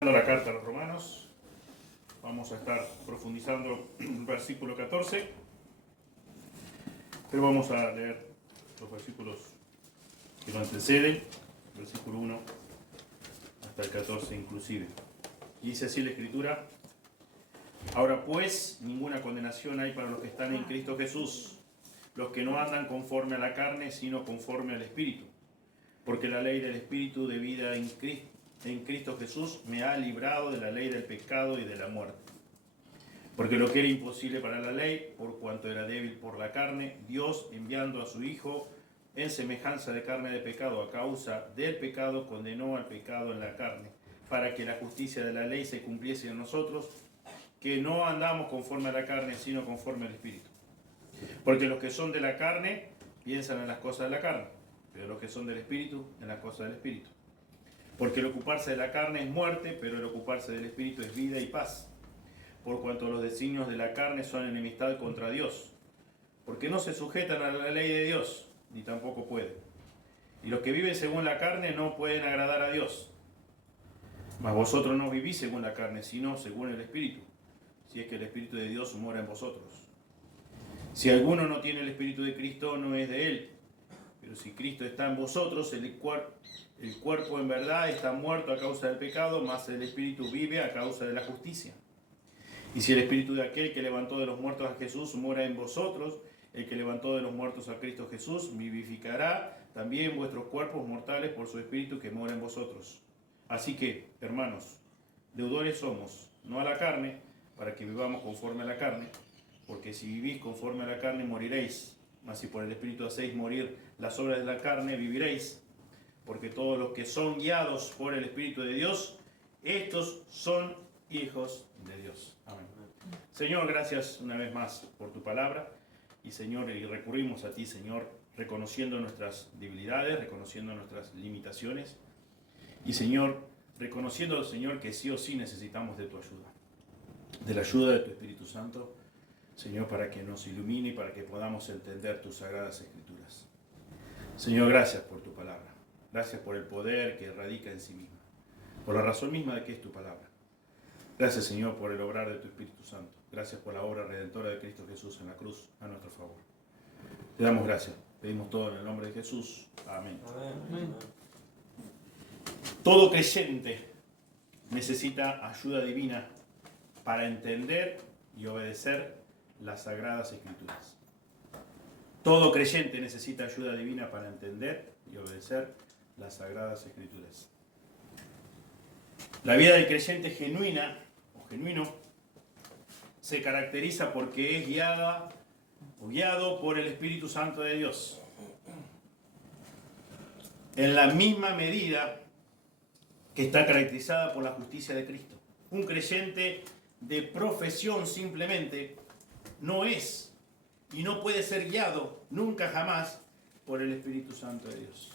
La carta a los romanos, vamos a estar profundizando en el versículo 14, pero vamos a leer los versículos que lo anteceden, versículo 1 hasta el 14 inclusive. Y dice así la Escritura: ahora pues, ninguna condenación hay para los que están en Cristo Jesús, los que no andan conforme a la carne, sino conforme al Espíritu, porque la ley del Espíritu de vida en Cristo Jesús me ha librado de la ley del pecado y de la muerte. Porque lo que era imposible para la ley, por cuanto era débil por la carne, Dios, enviando a su Hijo en semejanza de carne de pecado a causa del pecado, condenó al pecado en la carne, para que la justicia de la ley se cumpliese en nosotros, que no andamos conforme a la carne, sino conforme al Espíritu. Porque los que son de la carne piensan en las cosas de la carne, pero los que son del Espíritu en las cosas del Espíritu. Porque el ocuparse de la carne es muerte, pero el ocuparse del Espíritu es vida y paz. Por cuanto los designios de la carne son enemistad contra Dios, porque no se sujetan a la ley de Dios, ni tampoco pueden. Y los que viven según la carne no pueden agradar a Dios. Mas vosotros no vivís según la carne, sino según el Espíritu, si es que el Espíritu de Dios mora en vosotros. Si alguno no tiene el Espíritu de Cristo, no es de él. Pero si Cristo está en vosotros, el cuerpo en verdad está muerto a causa del pecado, mas el Espíritu vive a causa de la justicia. Y si el Espíritu de aquel que levantó de los muertos a Jesús mora en vosotros, el que levantó de los muertos a Cristo Jesús vivificará también vuestros cuerpos mortales por su Espíritu que mora en vosotros. Así que, hermanos, deudores somos, no a la carne, para que vivamos conforme a la carne, porque si vivís conforme a la carne moriréis. Mas si por el Espíritu hacéis morir las obras de la carne, viviréis. Porque todos los que son guiados por el Espíritu de Dios, estos son hijos de Dios. Amén. Señor, gracias una vez más por tu palabra. Y Señor, y recurrimos a ti, Señor, reconociendo nuestras debilidades, reconociendo nuestras limitaciones. Y Señor, reconociendo, Señor, que sí o sí necesitamos de tu ayuda. De la ayuda de tu Espíritu Santo, Señor, para que nos ilumine y para que podamos entender tus sagradas escrituras. Señor, gracias por tu palabra. Gracias por el poder que radica en sí misma. Por la razón misma de que es tu palabra. Gracias, Señor, por el obrar de tu Espíritu Santo. Gracias por la obra redentora de Cristo Jesús en la cruz a nuestro favor. Te damos gracias. Pedimos todo en el nombre de Jesús. Amén. Amén. Todo creyente necesita ayuda divina para entender y obedecer las sagradas escrituras. Todo creyente necesita ayuda divina para entender y obedecer las sagradas escrituras. La vida del creyente genuino se caracteriza porque es guiado por el Espíritu Santo de Dios. En la misma medida que está caracterizada por la justicia de Cristo. Un creyente de profesión simplemente no es y no puede ser guiado nunca jamás por el Espíritu Santo de Dios.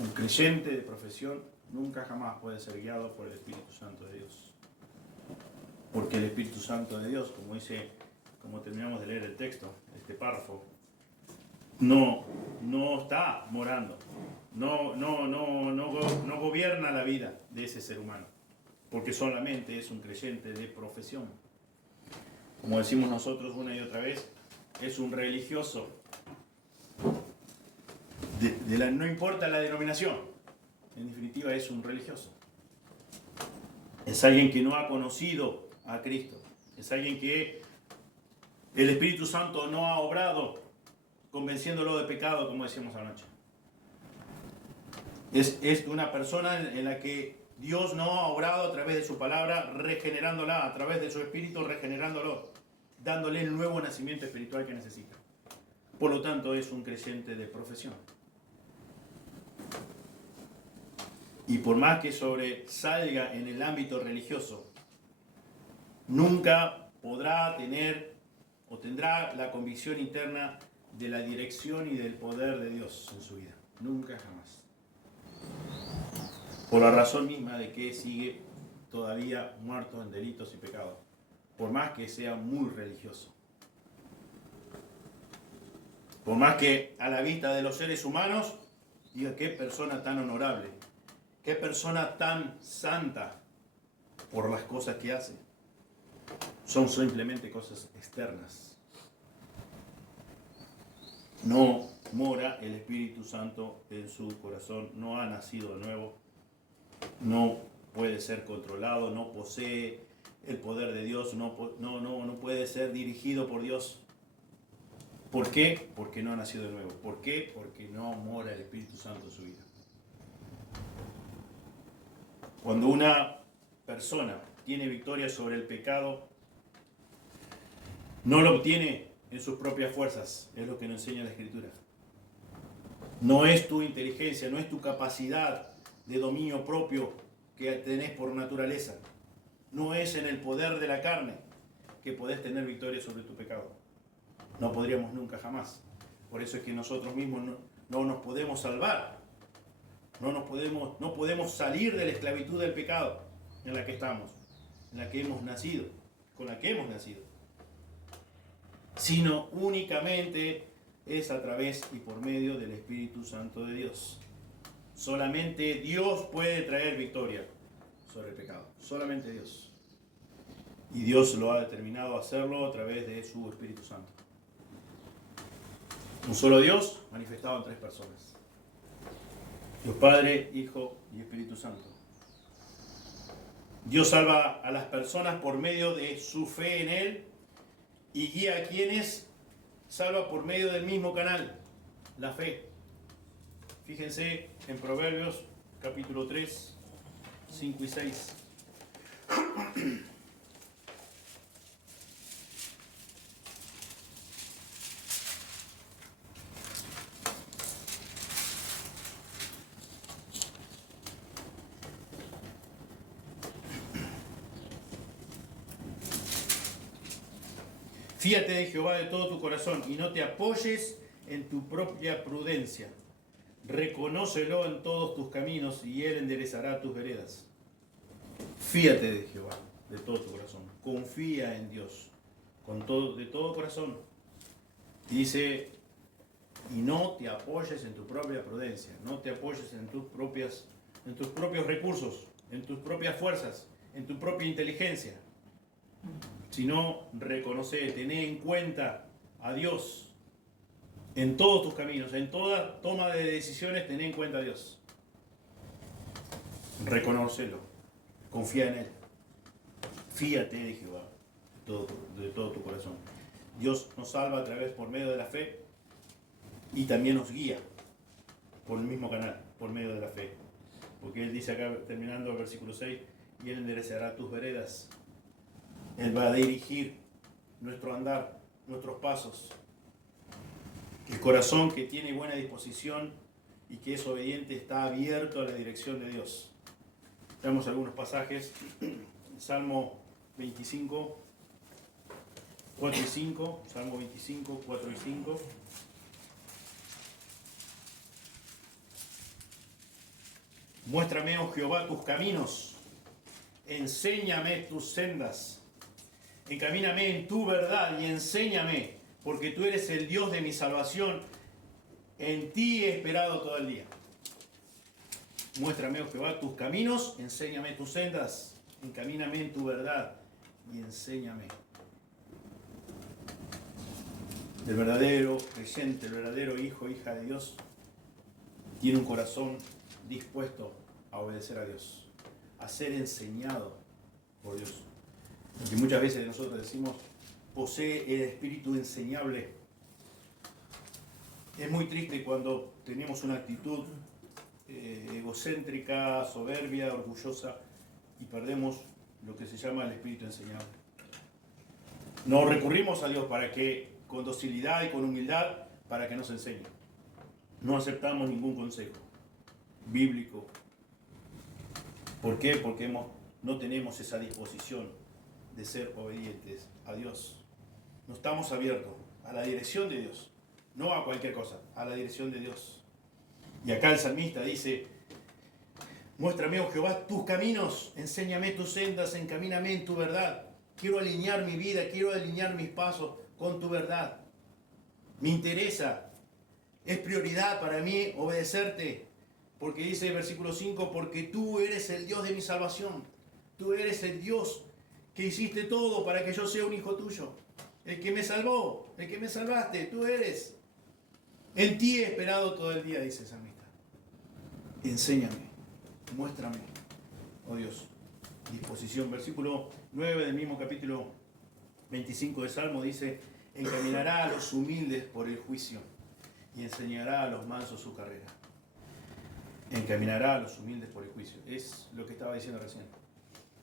Un creyente de profesión nunca jamás puede ser guiado por el Espíritu Santo de Dios. Porque el Espíritu Santo de Dios, como terminamos de leer el texto, este párrafo, no está morando, no gobierna la vida de ese ser humano, porque solamente es un creyente de profesión. Como decimos nosotros una y otra vez, es un religioso. No importa la denominación, en definitiva es un religioso. Es alguien que no ha conocido a Cristo. Es alguien que el Espíritu Santo no ha obrado convenciéndolo de pecado, como decíamos anoche. Es una persona en la que Dios no ha obrado a través de su palabra, regenerándola, a través de su Espíritu, regenerándolo, dándole el nuevo nacimiento espiritual que necesita. Por lo tanto, es un creyente de profesión. Y por más que sobresalga en el ámbito religioso, nunca podrá tener o tendrá la convicción interna de la dirección y del poder de Dios en su vida. Nunca jamás. Por la razón misma de que sigue todavía muerto en delitos y pecados. Por más que sea muy religioso. Por más que a la vista de los seres humanos diga qué persona tan honorable. Qué persona tan santa. por las cosas que hace. Son simplemente cosas externas. No mora el Espíritu Santo en su corazón, no ha nacido de nuevo, no puede ser controlado, no posee el poder de Dios, no puede ser dirigido por Dios. ¿Por qué? Porque no ha nacido de nuevo. ¿Por qué? Porque no mora el Espíritu Santo en su vida. Cuando una persona tiene victoria sobre el pecado, no lo obtiene en sus propias fuerzas, es lo que nos enseña la Escritura. No es tu inteligencia, no es tu capacidad de dominio propio que tenés por naturaleza. No es en el poder de la carne que podés tener victoria sobre tu pecado. No podríamos nunca jamás. Por eso es que nosotros mismos no nos podemos salvar. No podemos salir de la esclavitud del pecado en la que estamos, en la que hemos nacido, con la que hemos nacido. Sino únicamente es a través y por medio del Espíritu Santo de Dios. Solamente Dios puede traer victoria sobre el pecado. Solamente Dios. Y Dios lo ha determinado hacerlo a través de su Espíritu Santo. Un solo Dios manifestado en tres personas. Dios Padre, Hijo y Espíritu Santo. Dios salva a las personas por medio de su fe en Él y guía a quienes salva por medio del mismo canal, la fe. Fíjense en Proverbios capítulo 3, 5 y 6. Fíate de Jehová de todo tu corazón y no te apoyes en tu propia prudencia. Reconócelo en todos tus caminos y Él enderezará tus veredas. Fíate de Jehová de todo tu corazón. Confía en Dios de todo corazón. Dice, y no te apoyes en tu propia prudencia. No te apoyes en tus propios recursos, en tus propias fuerzas, en tu propia inteligencia. Sino reconocer, tener en cuenta a Dios en todos tus caminos, en toda toma de decisiones, tener en cuenta a Dios. Reconócelo, confía en Él. Fíate de Jehová de todo tu corazón. Dios nos salva a través por medio de la fe y también nos guía por el mismo canal, por medio de la fe. Porque Él dice acá, terminando el versículo 6, y Él enderezará tus veredas. Él va a dirigir nuestro andar, nuestros pasos. El corazón que tiene buena disposición y que es obediente está abierto a la dirección de Dios. Veamos algunos pasajes. Salmo 25, 4 y 5. Salmo 25, 4 y 5. Muéstrame, oh Jehová, tus caminos. Enséñame tus sendas. Encamíname en tu verdad y enséñame, porque tú eres el Dios de mi salvación. En ti he esperado todo el día. Muéstrame, oh Jehová, tus caminos, enséñame tus sendas, encamíname en tu verdad y enséñame. El verdadero creyente, el verdadero hijo, hija de Dios, tiene un corazón dispuesto a obedecer a Dios, a ser enseñado por Dios. Porque muchas veces nosotros decimos, posee el espíritu enseñable. Es muy triste cuando tenemos una actitud egocéntrica, soberbia, orgullosa y perdemos lo que se llama el espíritu enseñable. No recurrimos a Dios con docilidad y con humildad para que nos enseñe. No aceptamos ningún consejo bíblico. ¿Por qué? Porque no tenemos esa disposición de ser obedientes a Dios. No estamos abiertos a la dirección de Dios, no a cualquier cosa, a la dirección de Dios. Y acá el salmista dice, muéstrame, oh Jehová, tus caminos, enséñame tus sendas, encamíname en tu verdad. Quiero alinear mi vida, quiero alinear mis pasos con tu verdad. Me interesa, es prioridad para mí obedecerte, porque dice el versículo 5, porque tú eres el Dios de mi salvación. Tú eres el Dios que hiciste todo para que yo sea un hijo tuyo. El que me salvó, el que me salvaste, tú eres. En ti he esperado todo el día, dice el salmista. Enséñame, muéstrame, oh Dios. Disposición. Versículo 9 del mismo capítulo 25 de Salmo dice: encaminará a los humildes por el juicio y enseñará a los mansos su carrera. Encaminará a los humildes por el juicio. Es lo que estaba diciendo recién.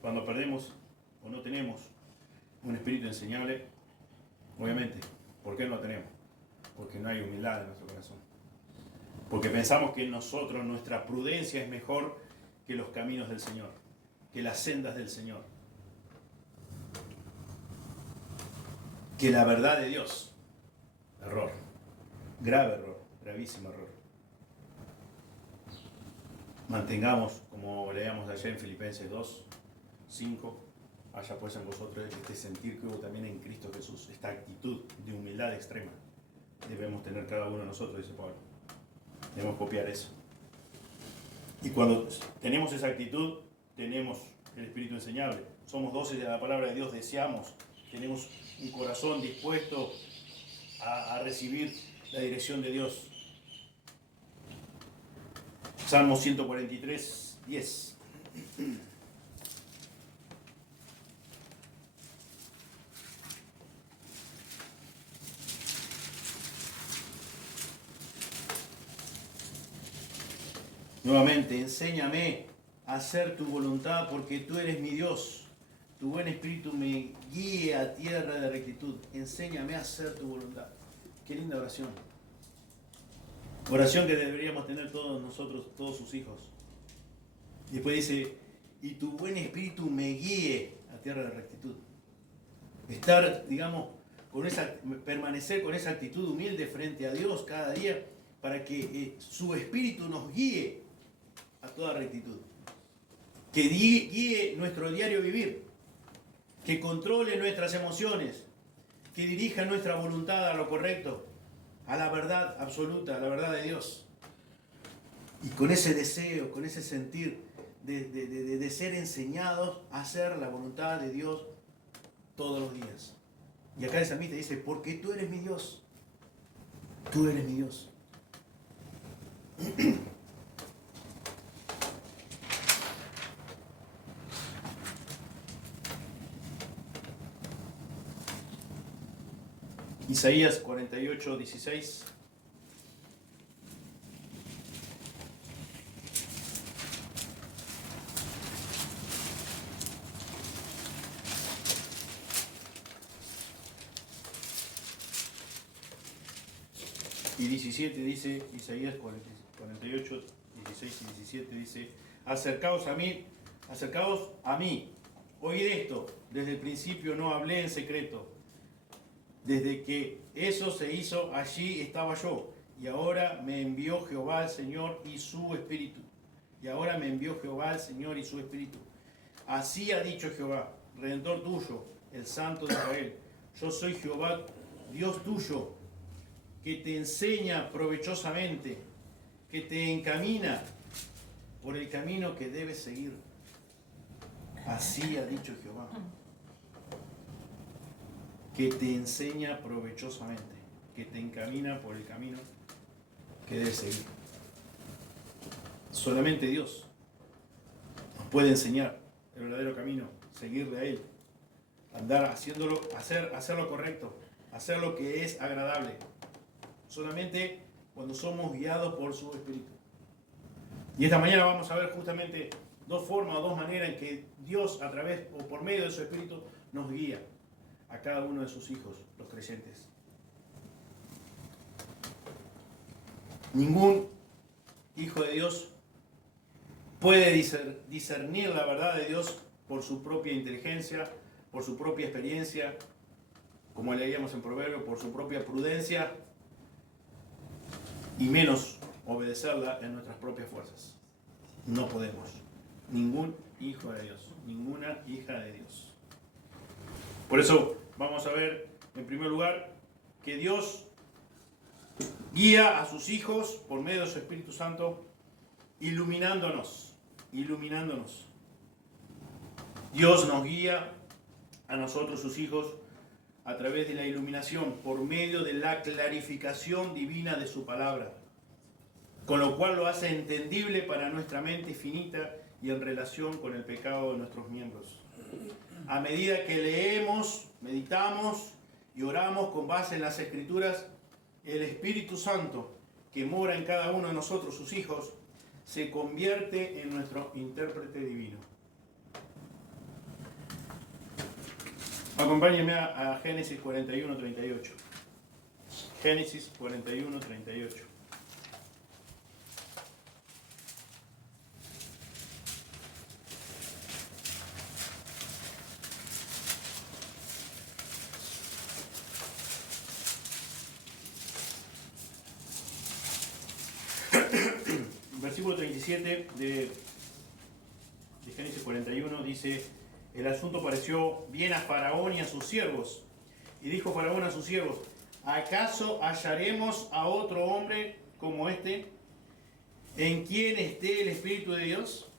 Cuando perdemos o no tenemos un espíritu enseñable, obviamente, ¿por qué no lo tenemos? Porque no hay humildad en nuestro corazón. Porque pensamos que en nosotros nuestra prudencia es mejor que los caminos del Señor, que las sendas del Señor, que la verdad de Dios. Error. Grave error. Gravísimo error. Mantengamos, como leíamos ayer en Filipenses 2, 5, haya pues en vosotros este sentir que hubo también en Cristo Jesús, esta actitud de humildad extrema. Debemos tener cada uno de nosotros, dice Pablo. Debemos copiar eso. Y cuando tenemos esa actitud, tenemos el espíritu enseñable. Somos dóciles a la palabra de Dios, deseamos, tenemos un corazón dispuesto a recibir la dirección de Dios. Salmo 143, 10. Nuevamente, enséñame a hacer tu voluntad porque tú eres mi Dios. Tu buen espíritu me guíe a tierra de rectitud. Enséñame a hacer tu voluntad. Qué linda oración. Oración que deberíamos tener todos nosotros, todos sus hijos. Y después dice, y tu buen espíritu me guíe a tierra de rectitud. Estar, digamos, permanecer con esa actitud humilde frente a Dios cada día para que su espíritu nos guíe a toda rectitud. Que guíe nuestro diario vivir. Que controle nuestras emociones. Que dirija nuestra voluntad a lo correcto, a la verdad absoluta, a la verdad de Dios. Y con ese deseo, con ese sentir de ser enseñados a hacer la voluntad de Dios todos los días. Y acá el salmista dice, porque tú eres mi Dios. Tú eres mi Dios. Isaías 48, 16. Y 17 dice, Isaías 48, 16 y 17 dice, acercaos a mí, oíd esto, desde el principio no hablé en secreto, desde que eso se hizo allí estaba yo, y ahora me envió Jehová el Señor y su Espíritu, así ha dicho Jehová, Redentor tuyo, el Santo de Israel, yo soy Jehová, Dios tuyo, que te enseña provechosamente, que te encamina por el camino que debes seguir. Así ha dicho Jehová. Que te enseña provechosamente, que te encamina por el camino que debes seguir. Solamente Dios nos puede enseñar el verdadero camino, seguirle a Él, andar haciéndolo, hacer lo correcto, hacer lo que es agradable. Solamente cuando somos guiados por su Espíritu. Y esta mañana vamos a ver justamente dos maneras en que Dios a través o por medio de su Espíritu nos guía a cada uno de sus hijos, los creyentes. Ningún hijo de Dios puede discernir la verdad de Dios por su propia inteligencia, por su propia experiencia, como leíamos en Proverbios, por su propia prudencia, y menos obedecerla en nuestras propias fuerzas. No podemos. Ningún hijo de Dios, ninguna hija de Dios. Por eso vamos a ver, en primer lugar, que Dios guía a sus hijos por medio de su Espíritu Santo, iluminándonos. Dios nos guía a nosotros, sus hijos, a través de la iluminación, por medio de la clarificación divina de su palabra, con lo cual lo hace entendible para nuestra mente finita y en relación con el pecado de nuestros miembros. A medida que leemos, meditamos y oramos con base en las Escrituras, el Espíritu Santo, que mora en cada uno de nosotros, sus hijos, se convierte en nuestro intérprete divino. Acompáñenme a Génesis 41, 38. Génesis 41, 38. Versículo 37 de Génesis 41 dice: el asunto pareció bien a Faraón y a sus siervos. Y dijo Faraón a sus siervos: ¿acaso hallaremos a otro hombre como este, en quien esté el Espíritu de Dios?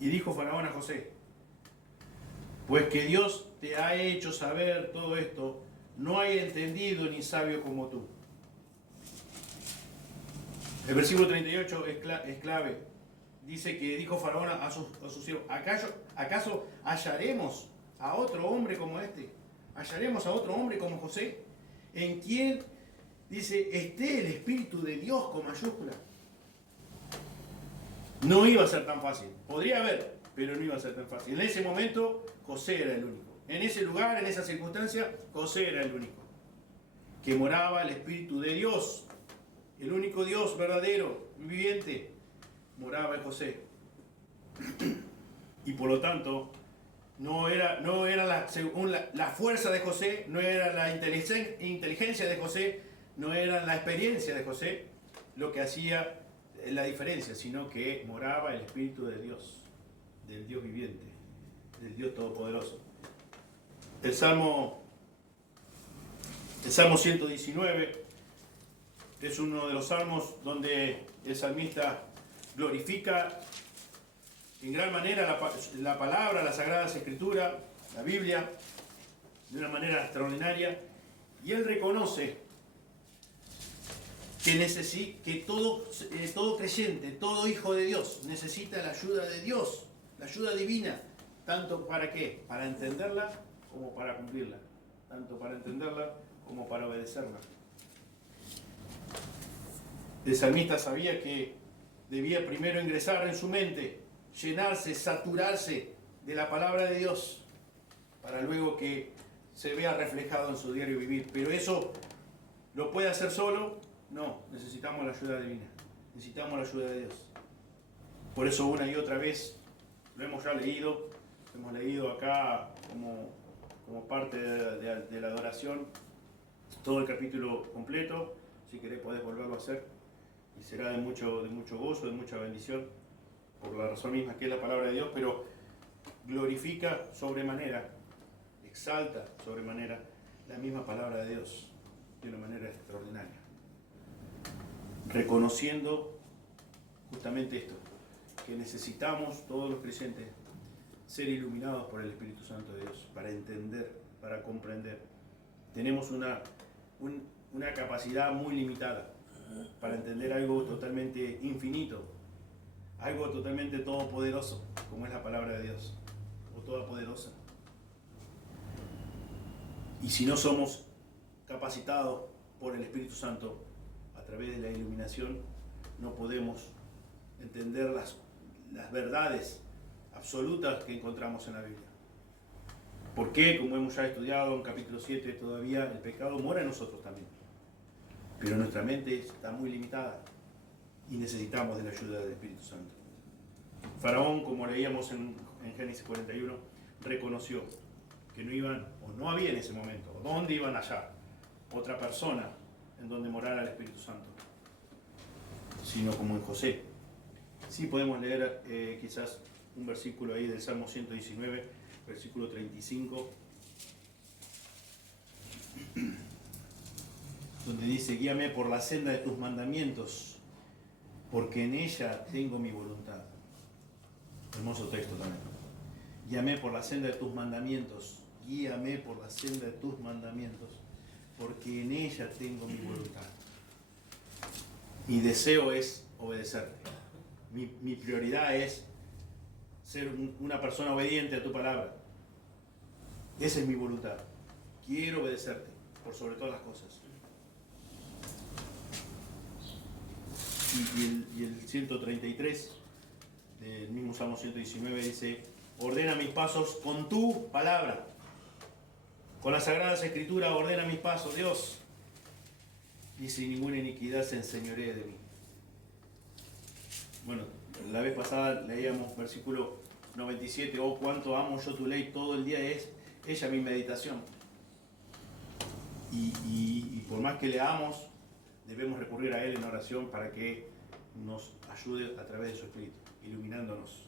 Y dijo Faraón a José: pues que Dios te ha hecho saber todo esto, no hay entendido ni sabio como tú. El versículo 38 es clave. Dice que dijo Faraón a sus siervos: ¿acaso hallaremos a otro hombre como este? ¿Hallaremos a otro hombre como José? En quien, dice, esté el Espíritu de Dios con mayúscula. No iba a ser tan fácil. Podría haber, pero no iba a ser tan fácil. En ese momento, José era el único. En ese lugar, en esa circunstancia, José era el único. Que moraba el Espíritu de Dios. El único Dios verdadero, viviente, moraba en José. Y por lo tanto, no era la fuerza de José, no era la inteligencia de José, no era la experiencia de José lo que hacía la diferencia, sino que moraba el Espíritu de Dios, del Dios viviente, del Dios todopoderoso. El Salmo 119 es uno de los salmos donde el salmista glorifica en gran manera la palabra, las Sagradas Escrituras, la Biblia, de una manera extraordinaria, y él reconoce que todo creyente, todo hijo de Dios necesita la ayuda de Dios, la ayuda divina, tanto para qué, para entenderla como para cumplirla, tanto para entenderla como para obedecerla. El salmista sabía que debía primero ingresar en su mente, llenarse, saturarse de la palabra de Dios, para luego que se vea reflejado en su diario vivir. Pero eso lo puede hacer solo. No, necesitamos la ayuda divina, necesitamos la ayuda de Dios. Por eso una y otra vez lo hemos ya leído, hemos leído acá como parte de la adoración todo el capítulo completo. Si querés podés volverlo a hacer y será de mucho gozo, de mucha bendición, por la razón misma que es la palabra de Dios, pero glorifica sobremanera, exalta sobremanera la misma palabra de Dios de una manera extraordinaria, reconociendo justamente esto, que necesitamos todos los creyentes ser iluminados por el Espíritu Santo de Dios para entender, para comprender. Tenemos una capacidad muy limitada para entender algo totalmente infinito, algo totalmente todopoderoso, como es la palabra de Dios, o todopoderosa. Y si no somos capacitados por el Espíritu Santo a través de la iluminación, no podemos entender las verdades absolutas que encontramos en la Biblia. ¿Por qué? Como hemos ya estudiado en capítulo 7, todavía el pecado mora en nosotros también. Pero nuestra mente está muy limitada y necesitamos de la ayuda del Espíritu Santo. Faraón, como leíamos en Génesis 41, reconoció que no había en ese momento, o dónde iban a hallar otra persona en donde morara el Espíritu Santo, sino como en José. Sí podemos leer quizás un versículo ahí del Salmo 119, versículo 35, donde dice: guíame por la senda de tus mandamientos, porque en ella tengo mi voluntad. Hermoso texto también. Guíame por la senda de tus mandamientos. Guíame por la senda de tus mandamientos, porque en ella tengo mi voluntad. Mi deseo es obedecerte. Mi prioridad es ser una persona obediente a tu palabra. Esa es mi voluntad. Quiero obedecerte por sobre todas las cosas. Y el 133 del mismo Salmo 119 dice: ordena mis pasos con tu palabra. Con las sagradas escrituras ordena mis pasos, Dios. Y sin ninguna iniquidad se enseñoree de mí. Bueno, la vez pasada leíamos versículo 97. Oh, cuánto amo yo tu ley, todo el día es ella mi meditación. Y por más que leamos, debemos recurrir a Él en oración para que nos ayude a través de su Espíritu, iluminándonos,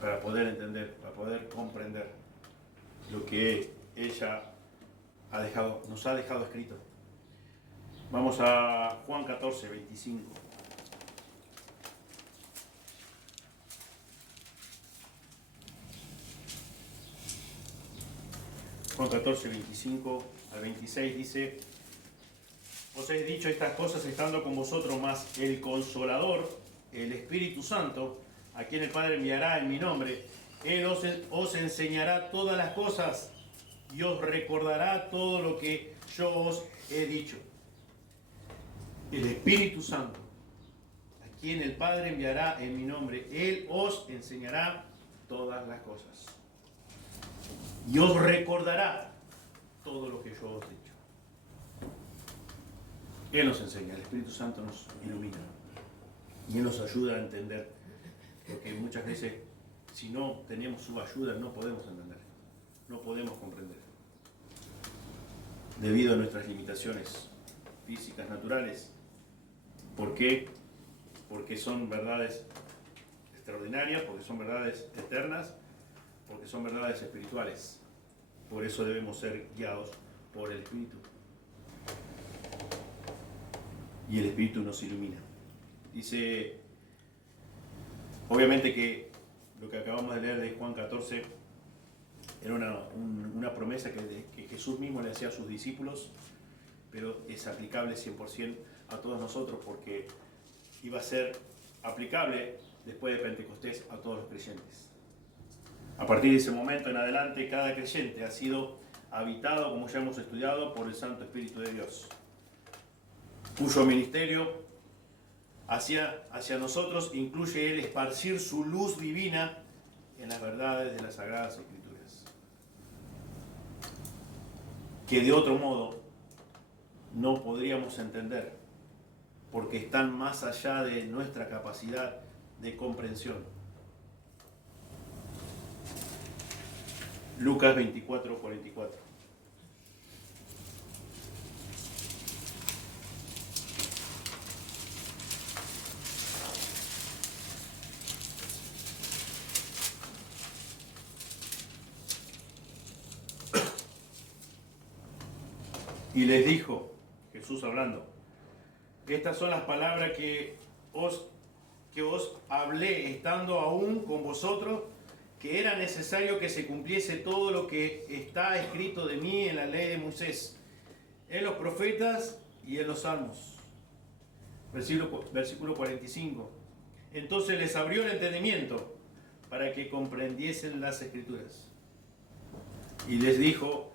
para poder entender, para poder comprender lo que ella nos ha dejado escrito. Vamos a Juan 14, 25. Juan 14, 25 al 26 dice: os he dicho estas cosas estando con vosotros, mas el Consolador, el Espíritu Santo, a quien el Padre enviará en mi nombre, Él os enseñará todas las cosas y os recordará todo lo que yo os he dicho. El Espíritu Santo, a quien el Padre enviará en mi nombre, Él os enseñará todas las cosas y os recordará todo lo que yo os he dicho. Él nos enseña, el Espíritu Santo nos ilumina y Él nos ayuda a entender, porque muchas veces si no tenemos su ayuda no podemos entender, no podemos comprender, debido a nuestras limitaciones físicas, naturales. ¿Por qué? Porque son verdades extraordinarias, porque son verdades eternas, porque son verdades espirituales. Por eso debemos ser guiados por el Espíritu. Y el Espíritu nos ilumina. Dice, obviamente que lo que acabamos de leer de Juan 14 era una promesa que Jesús mismo le hacía a sus discípulos, pero es aplicable 100% a todos nosotros, porque iba a ser aplicable después de Pentecostés a todos los creyentes. A partir de ese momento en adelante, cada creyente ha sido habitado, como ya hemos estudiado, por el Santo Espíritu de Dios, cuyo ministerio hacia nosotros incluye el esparcir su luz divina en las verdades de las Sagradas Escrituras, que de otro modo no podríamos entender, porque están más allá de nuestra capacidad de comprensión. Lucas 24, 44. Y les dijo, Jesús hablando: estas son las palabras que os hablé estando aún con vosotros, que era necesario que se cumpliese todo lo que está escrito de mí en la ley de Moisés, en los profetas y en los salmos. Versículo 45. Entonces les abrió el entendimiento para que comprendiesen las Escrituras. Y les dijo: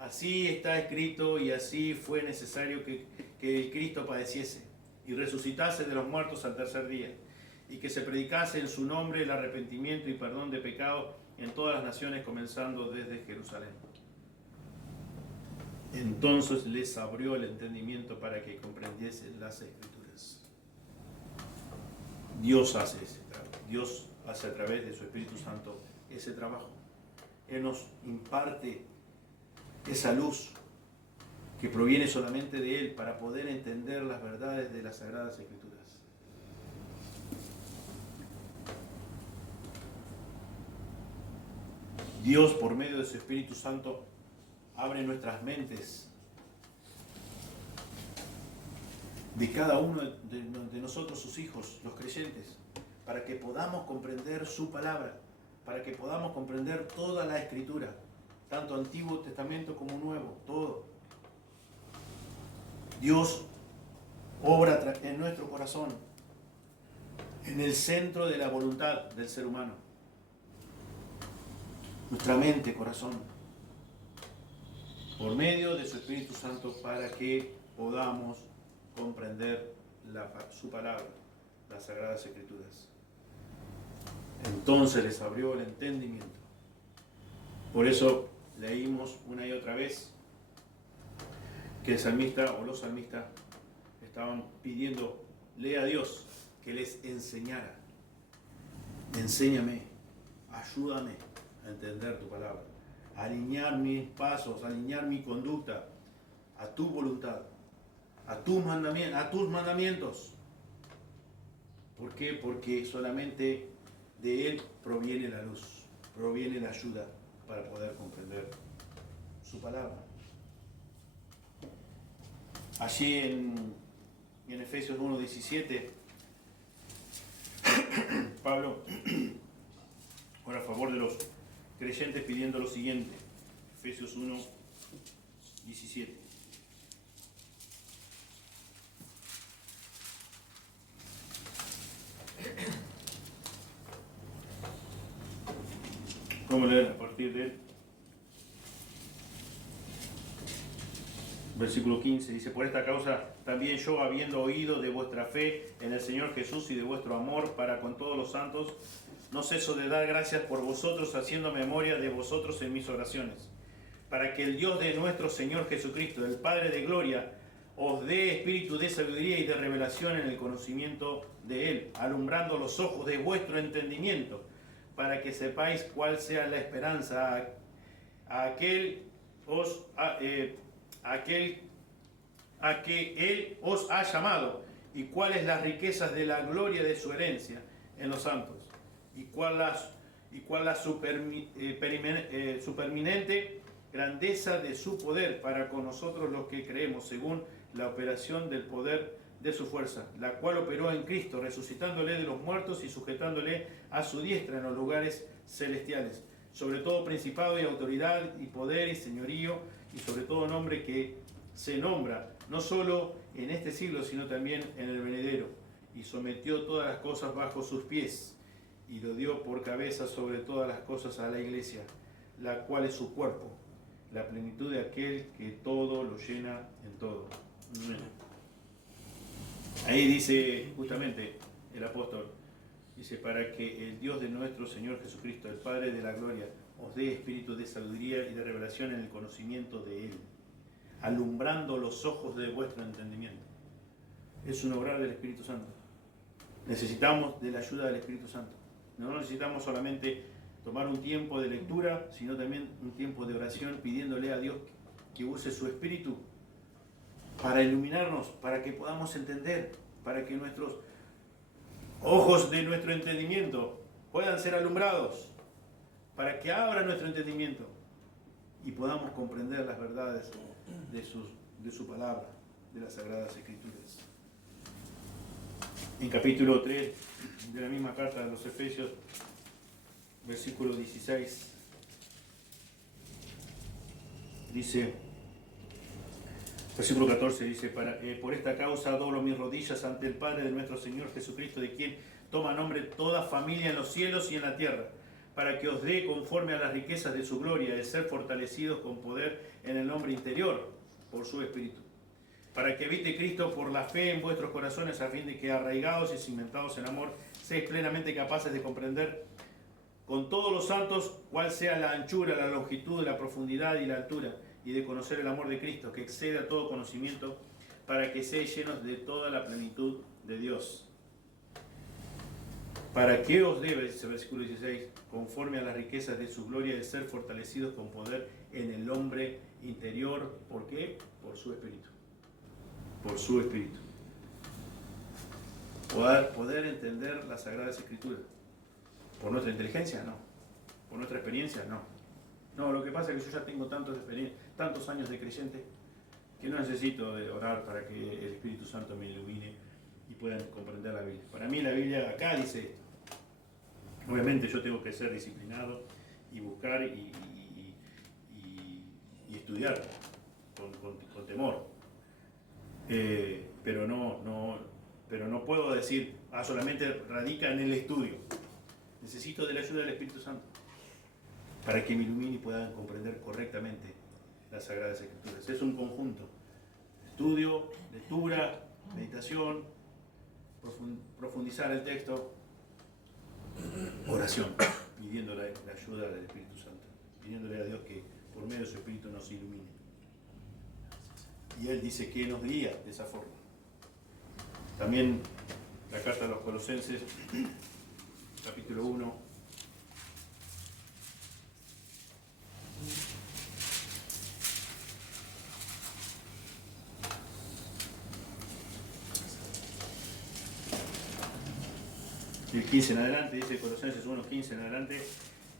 así está escrito y así fue necesario que el Cristo padeciese y resucitase de los muertos al tercer día, y que se predicase en su nombre el arrepentimiento y perdón de pecado en todas las naciones, comenzando desde Jerusalén. Entonces les abrió el entendimiento para que comprendiesen las Escrituras. Dios hace ese trabajo. Dios hace a través de su Espíritu Santo ese trabajo. Él nos imparte esa luz que proviene solamente de Él para poder entender las verdades de las Sagradas Escrituras. Dios, por medio de su Espíritu Santo, abre nuestras mentes de cada uno de nosotros, sus hijos, los creyentes, para que podamos comprender su palabra, para que podamos comprender toda la Escritura, tanto Antiguo Testamento como Nuevo, todo. Dios obra en nuestro corazón, en el centro de la voluntad del ser humano, nuestra mente, corazón, por medio de su Espíritu Santo, para que podamos comprender su palabra, las Sagradas Escrituras. Entonces les abrió el entendimiento. Por eso leímos una y otra vez que el salmista o los salmistas estaban pidiéndole a Dios que les enseñara. Enséñame, ayúdame a entender tu palabra, a alinear mis pasos, a alinear mi conducta a tu voluntad, a tus mandamientos. ¿Por qué? Porque solamente de Él proviene la luz, proviene la ayuda para poder comprender su palabra. Allí en Efesios 1:17, Pablo ora a favor de los creyentes pidiendo lo siguiente. Efesios 1:17. Vamos a leer a partir del versículo 15. Dice: por esta causa también yo, habiendo oído de vuestra fe en el Señor Jesús y de vuestro amor para con todos los santos, no ceso de dar gracias por vosotros, haciendo memoria de vosotros en mis oraciones, para que el Dios de nuestro Señor Jesucristo, el Padre de gloria, os dé espíritu de sabiduría y de revelación en el conocimiento de Él, alumbrando los ojos de vuestro entendimiento, para que sepáis cuál sea la esperanza a que Él os ha llamado, y cuáles las riquezas de la gloria de su herencia en los santos, y cuál la superminente grandeza de su poder para con nosotros los que creemos, según la operación del poder de su fuerza, la cual operó en Cristo, resucitándole de los muertos y sujetándole a su diestra en los lugares celestiales, sobre todo principado y autoridad y poder y señorío, y sobre todo nombre que se nombra, no solo en este siglo, sino también en el venidero, y sometió todas las cosas bajo sus pies, y lo dio por cabeza sobre todas las cosas a la iglesia, la cual es su cuerpo, la plenitud de aquel que todo lo llena en todo. Ahí dice justamente el apóstol, dice: para que el Dios de nuestro Señor Jesucristo, el Padre de la gloria, os dé espíritu de sabiduría y de revelación en el conocimiento de Él, alumbrando los ojos de vuestro entendimiento. Es un obrar del Espíritu Santo. Necesitamos de la ayuda del Espíritu Santo. No necesitamos solamente tomar un tiempo de lectura, sino también un tiempo de oración, pidiéndole a Dios que use su Espíritu para iluminarnos, para que podamos entender, para que nuestros ojos de nuestro entendimiento puedan ser alumbrados, para que abra nuestro entendimiento y podamos comprender las verdades de su palabra, de las Sagradas Escrituras. En capítulo 3 de la misma carta de los Efesios, versículo 16, dice, versículo 14 dice: por esta causa doblo mis rodillas ante el Padre de nuestro Señor Jesucristo, de quien toma nombre toda familia en los cielos y en la tierra, para que os dé, conforme a las riquezas de su gloria, el ser fortalecidos con poder en el hombre interior, por su Espíritu, para que habite Cristo por la fe en vuestros corazones, a fin de que, arraigados y cimentados en amor, seáis plenamente capaces de comprender con todos los santos cuál sea la anchura, la longitud, la profundidad y la altura, y de conocer el amor de Cristo, que excede a todo conocimiento, para que seáis llenos de toda la plenitud de Dios. ¿Para qué os debe, dice el versículo 16, conforme a las riquezas de su gloria, de ser fortalecidos con poder en el hombre interior? ¿Por qué? Por su Espíritu. Por su Espíritu. Poder entender las Sagradas Escrituras. ¿Por nuestra inteligencia? No. ¿Por nuestra experiencia? No. No, lo que pasa es que yo ya tengo tantos años de creyente que no necesito de orar para que el Espíritu Santo me ilumine y puedan comprender la Biblia. Para mí la Biblia acá dice esto. Obviamente yo tengo que ser disciplinado y buscar y estudiar con temor. Pero no puedo decir, solamente radica en el estudio. Necesito de la ayuda del Espíritu Santo para que me ilumine y pueda comprender correctamente las Sagradas Escrituras. Es un conjunto. Estudio, lectura, meditación, profundizar el texto, oración, pidiendo la ayuda del Espíritu Santo, pidiéndole a Dios que por medio de su Espíritu nos ilumine. Y Él dice que nos guía de esa forma. También la carta a los Colosenses, capítulo 1. El 15 en adelante, dice Colosenses 1:15 en adelante,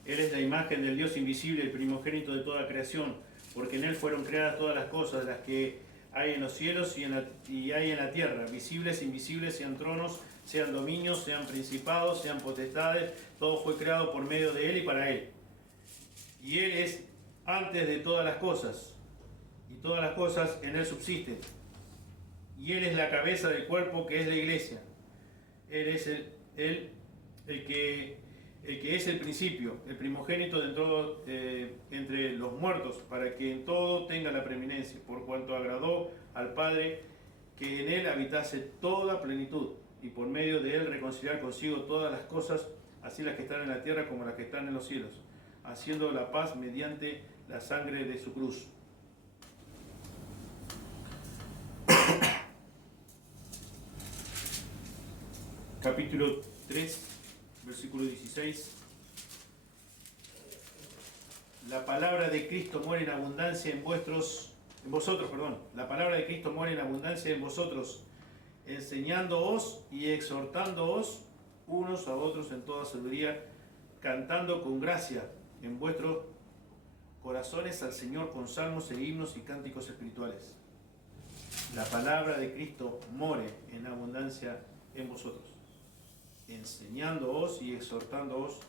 Él es la imagen del Dios invisible, el primogénito de toda creación, porque en Él fueron creadas todas las cosas, las que hay en los cielos y hay en la tierra, visibles e invisibles, sean tronos, sean dominios, sean principados, sean potestades, todo fue creado por medio de Él y para Él. Y Él es antes de todas las cosas, y todas las cosas en Él subsisten. Y Él es la cabeza del cuerpo que es la iglesia. Él es el que es el principio, el primogénito entre los muertos, para que en todo tenga la preeminencia, por cuanto agradó al Padre que en Él habitase toda plenitud, y por medio de Él reconciliar consigo todas las cosas, así las que están en la tierra como las que están en los cielos, haciendo la paz mediante la sangre de su cruz. Capítulo 3, versículo 16. La palabra de Cristo muere en abundancia en vosotros. La palabra de Cristo muere en abundancia en vosotros, enseñándoos y exhortándoos unos a otros en toda sabiduría, cantando con gracia en vuestros corazones al Señor con salmos e himnos y cánticos espirituales. La palabra de Cristo muere en abundancia en vosotros, enseñándoos y exhortándoos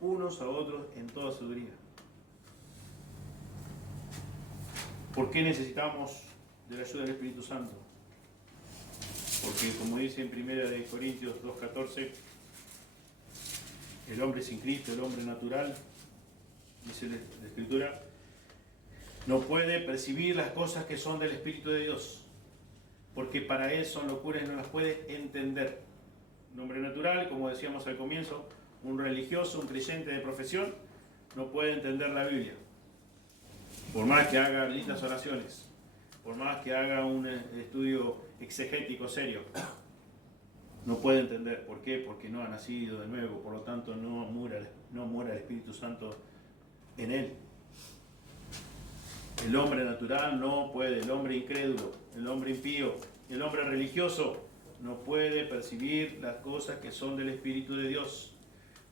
unos a otros en toda sabiduría. ¿Por qué necesitamos de la ayuda del Espíritu Santo? Porque, como dice en 1 Corintios 2:14, el hombre sin Cristo, el hombre natural, dice la Escritura, no puede percibir las cosas que son del Espíritu de Dios, porque para él son locuras y no las puede entender. Un hombre natural, como decíamos al comienzo, un religioso, un creyente de profesión, no puede entender la Biblia. Por más que haga lindas oraciones, por más que haga un estudio exegético serio, no puede entender. ¿Por qué? Porque no ha nacido de nuevo, por lo tanto no mora el Espíritu Santo en él. El hombre natural no puede, el hombre incrédulo, el hombre impío, el hombre religioso no puede percibir las cosas que son del Espíritu de Dios,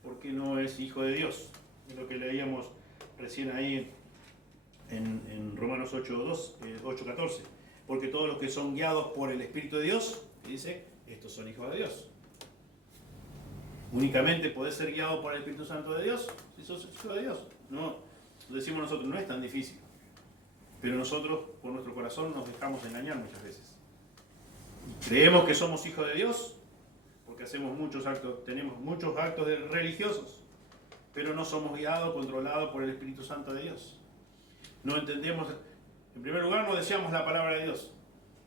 porque no es hijo de Dios. Es lo que leíamos recién ahí en Romanos 8:14. Porque todos los que son guiados por el Espíritu de Dios, dice, estos son hijos de Dios. Únicamente podés ser guiado por el Espíritu Santo de Dios si sos hijo de Dios. No, lo decimos nosotros, no es tan difícil. Pero nosotros, por nuestro corazón, nos dejamos engañar muchas veces. Creemos que somos hijos de Dios porque hacemos muchos actos, tenemos muchos actos religiosos, pero no somos guiados, controlados por el Espíritu Santo de Dios. No entendemos, en primer lugar, no deseamos la palabra de Dios.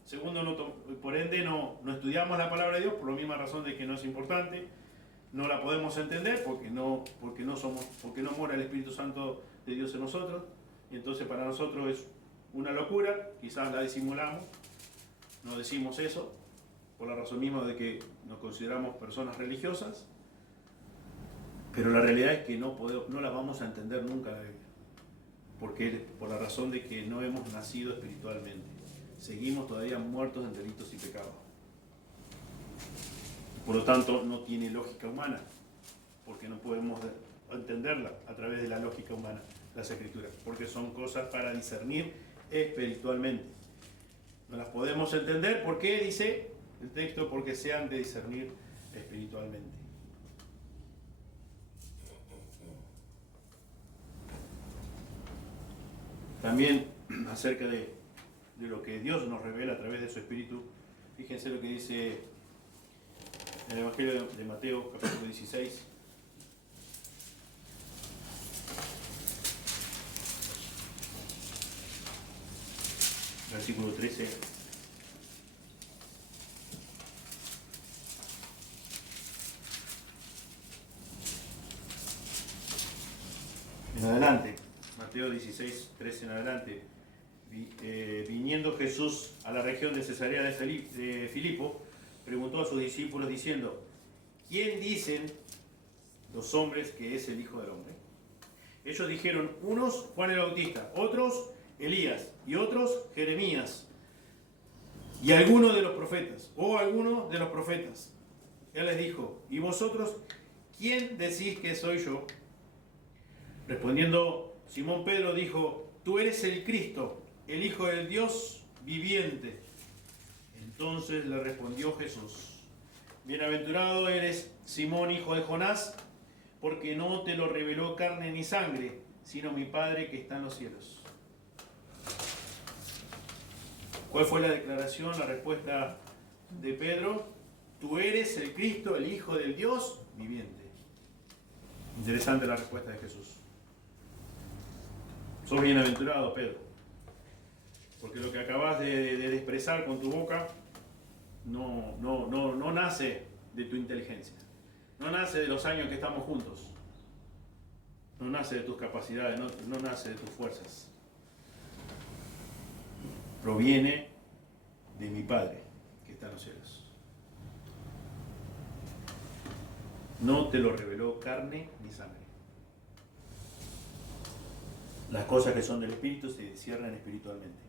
Segundo, por ende, no estudiamos la palabra de Dios por la misma razón de que no es importante. No la podemos entender porque no mora el Espíritu Santo de Dios en nosotros. Y entonces para nosotros es una locura, quizás la disimulamos, no decimos eso, por la razón misma de que nos consideramos personas religiosas, pero la realidad es que no la vamos a entender nunca la Biblia, porque por la razón de que no hemos nacido espiritualmente, seguimos todavía muertos en delitos y pecados. Por lo tanto, no tiene lógica humana, porque no podemos entenderla a través de la lógica humana, las Escrituras, porque son cosas para discernir espiritualmente. No las podemos entender, ¿por qué? Dice el texto, porque se han de discernir espiritualmente. también acerca de lo que Dios nos revela a través de su Espíritu. Fíjense lo que dice en el Evangelio de Mateo, capítulo 16. Versículo 13. En adelante, Mateo 16, 13 en adelante. Viniendo Jesús a la región de Cesarea de Filipo, preguntó a sus discípulos diciendo: ¿quién dicen los hombres que es el Hijo del Hombre? Ellos dijeron: unos Juan el Bautista, otros Elías, y otros Jeremías, y alguno de los profetas, o alguno de los profetas. Él les dijo: ¿y vosotros quién decís que soy yo? Respondiendo Simón Pedro dijo: tú eres el Cristo, el Hijo del Dios viviente. Entonces le respondió Jesús: bienaventurado eres, Simón, hijo de Jonás, porque no te lo reveló carne ni sangre, sino mi Padre que está en los cielos. ¿Cuál fue la declaración, la respuesta de Pedro? Tú eres el Cristo, el Hijo del Dios viviente. Interesante la respuesta de Jesús. Sos bienaventurado, Pedro, porque lo que acabas de expresar con tu boca no nace de tu inteligencia, no nace de los años que estamos juntos, no nace de tus capacidades, no nace de tus fuerzas. Proviene de mi Padre que está en los cielos. No te lo reveló carne ni sangre. Las cosas que son del Espíritu se disciernen espiritualmente.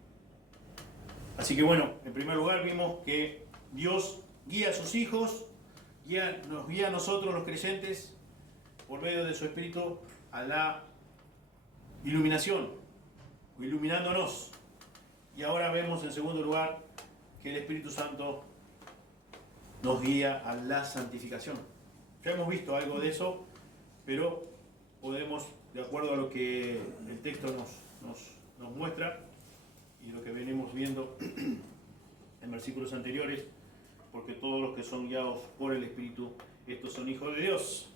Así que bueno, en primer lugar vimos que Dios guía a sus hijos, nos guía a nosotros los creyentes por medio de su Espíritu a la iluminación, iluminándonos. Y ahora vemos en segundo lugar que el Espíritu Santo nos guía a la santificación. Ya hemos visto algo de eso, pero podemos, de acuerdo a lo que el texto nos muestra y lo que venimos viendo en versículos anteriores, porque todos los que son guiados por el Espíritu, estos son hijos de Dios.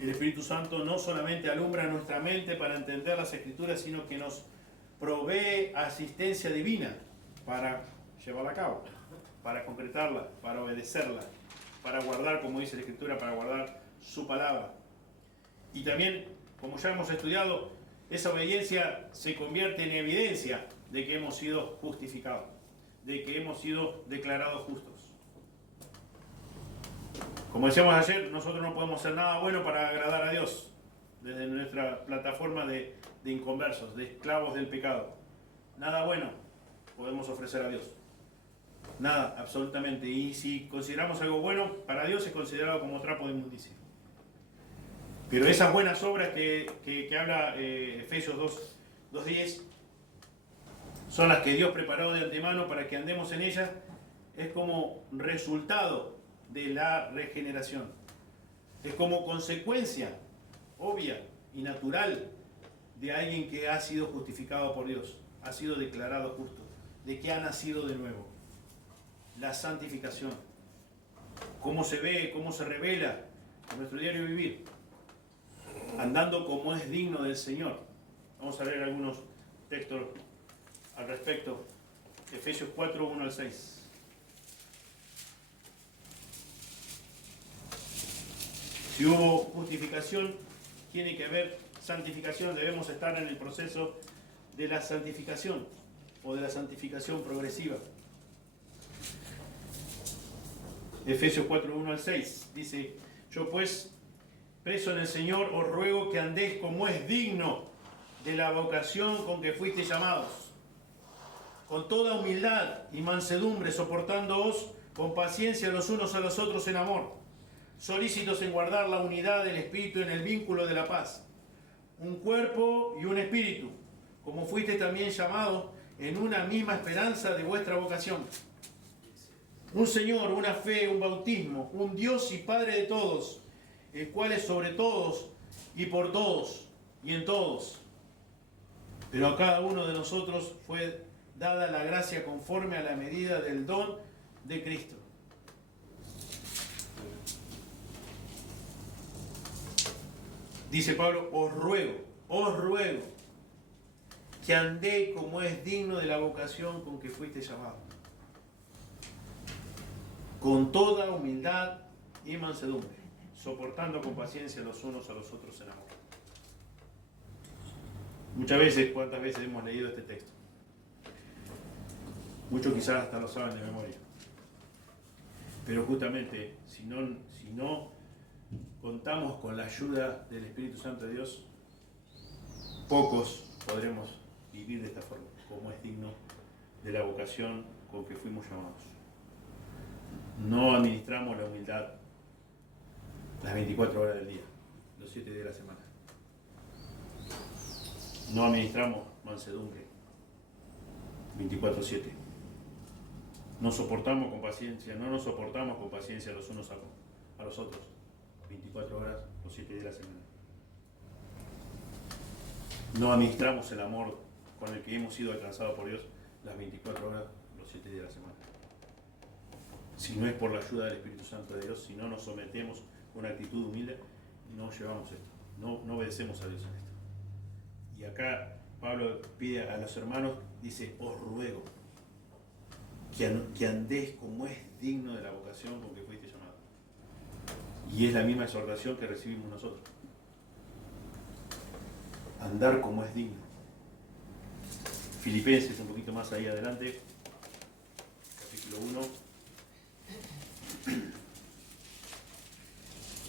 El Espíritu Santo no solamente alumbra nuestra mente para entender las Escrituras, sino que nos provee asistencia divina para llevarla a cabo, para concretarla, para obedecerla, para guardar, como dice la Escritura, para guardar su palabra. Y también, como ya hemos estudiado, esa obediencia se convierte en evidencia de que hemos sido justificados, de que hemos sido declarados justos. Como decíamos ayer, nosotros no podemos hacer nada bueno para agradar a Dios desde nuestra plataforma de inconversos, de esclavos del pecado. Nada bueno podemos ofrecer a Dios. Nada, absolutamente. Y si consideramos algo bueno, para Dios es considerado como trapo de inmundicia. Pero esas buenas obras que habla Efesios 2:10 son las que Dios preparó de antemano para que andemos en ellas. Es como resultado de la regeneración. Es como consecuencia obvia y natural de alguien que ha sido justificado por Dios, ha sido declarado justo, de que ha nacido de nuevo. La santificación. ¿Cómo se ve, cómo se revela en nuestro diario vivir? Andando como es digno del Señor. Vamos a leer algunos textos al respecto. Efesios 4, 1 al 6. Si hubo justificación, tiene que haber santificación. Debemos estar en el proceso de la santificación o de la santificación progresiva. Efesios 4, 1 al 6 dice: yo pues, preso en el Señor, os ruego que andéis como es digno de la vocación con que fuisteis llamados, con toda humildad y mansedumbre, soportándoos con paciencia los unos a los otros en amor, solícitos en guardar la unidad del Espíritu en el vínculo de la paz. Un cuerpo y un espíritu, como fuisteis también llamados en una misma esperanza de vuestra vocación. Un Señor, una fe, un bautismo, un Dios y Padre de todos, el cual es sobre todos y por todos y en todos. Pero a cada uno de nosotros fue dada la gracia conforme a la medida del don de Cristo. Dice Pablo, os ruego, que andéis como es digno de la vocación con que fuiste llamado, con toda humildad y mansedumbre, soportando con paciencia los unos a los otros en amor. Muchas veces, ¿cuántas veces hemos leído este texto? Muchos quizás hasta lo saben de memoria. Pero justamente, si no contamos con la ayuda del Espíritu Santo de Dios, pocos podremos vivir de esta forma, como es digno de la vocación con que fuimos llamados. No administramos la humildad las 24 horas del día, los 7 días de la semana. No administramos mansedumbre 24/7. No nos soportamos con paciencia los unos a los otros 24 horas, los 7 días de la semana. No administramos el amor con el que hemos sido alcanzados por Dios las 24 horas, los 7 días de la semana. Si no es por la ayuda del Espíritu Santo de Dios, si no nos sometemos con una actitud humilde, no llevamos esto, no obedecemos a Dios en esto. Y acá Pablo pide a los hermanos, dice, os ruego que andéis como es digno de la vocación con que fuiste llamado. Y es la misma exhortación que recibimos nosotros. Andar como es digno. Filipenses, un poquito más ahí adelante, capítulo 1,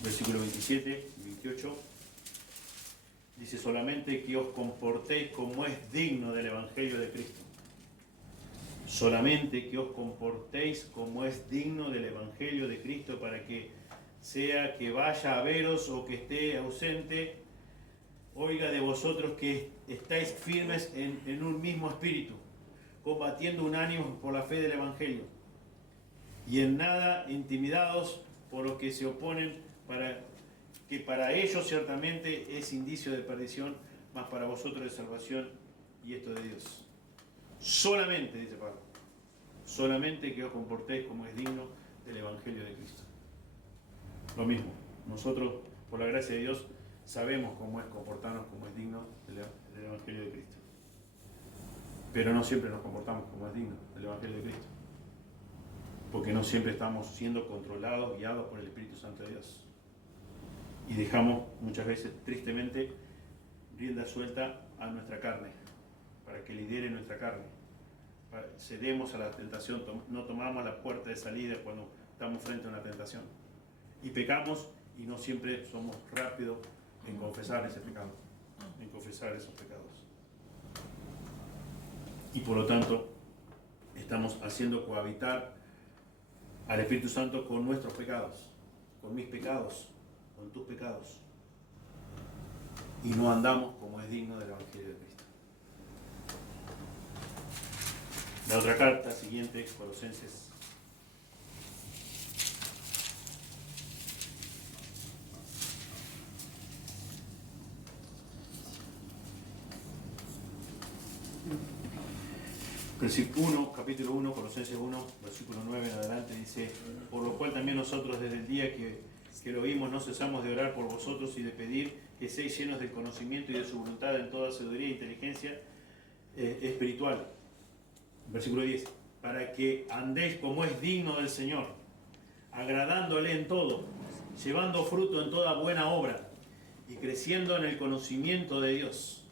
versículo 27 y 28. Dice, solamente que os comportéis como es digno del Evangelio de Cristo. Solamente que os comportéis como es digno del Evangelio de Cristo, para que sea que vaya a veros o que esté ausente, oiga de vosotros que estáis firmes en un mismo espíritu, combatiendo unánimos por la fe del Evangelio, y en nada intimidados por los que se oponen, que para ellos ciertamente es indicio de perdición, mas para vosotros de salvación, y esto de Dios. Solamente, dice Pablo, solamente que os comportéis como es digno del Evangelio de Cristo. Lo mismo, nosotros, por la gracia de Dios, sabemos cómo es comportarnos como es digno del Evangelio de Cristo. Pero no siempre nos comportamos como es digno del Evangelio de Cristo. Porque no siempre estamos siendo controlados, guiados por el Espíritu Santo de Dios. Y dejamos muchas veces, tristemente, rienda suelta a nuestra carne, para que lidere nuestra carne. Cedemos a la tentación, no tomamos la puerta de salida cuando estamos frente a una tentación. Y pecamos y no siempre somos rápidos en confesar ese pecado, en confesar esos pecados. Y por lo tanto, estamos haciendo cohabitar al Espíritu Santo con nuestros pecados, con mis pecados, con tus pecados. Y no andamos como es digno del Evangelio de Cristo. La otra carta siguiente, Colosenses. Capítulo 1, Colosenses 1, versículo 9 en adelante, dice, por lo cual también nosotros desde el día que lo oímos no cesamos de orar por vosotros y de pedir que seáis llenos del conocimiento y de su voluntad en toda sabiduría e inteligencia espiritual. Versículo 10, para que andéis como es digno del Señor, agradándole en todo, llevando fruto en toda buena obra y creciendo en el conocimiento de Dios,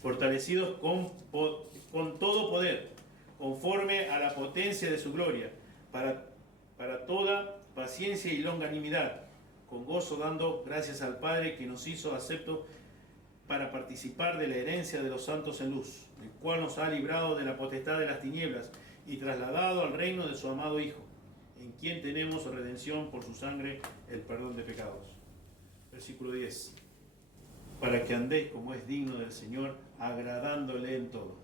fortalecidos con todo poder, conforme a la potencia de su gloria, para toda paciencia y longanimidad, con gozo dando gracias al Padre que nos hizo aceptos para participar de la herencia de los santos en luz, el cual nos ha librado de la potestad de las tinieblas y trasladado al reino de su amado Hijo, en quien tenemos redención por su sangre, el perdón de pecados. Versículo 10. Para que andéis como es digno del Señor, agradándole en todo,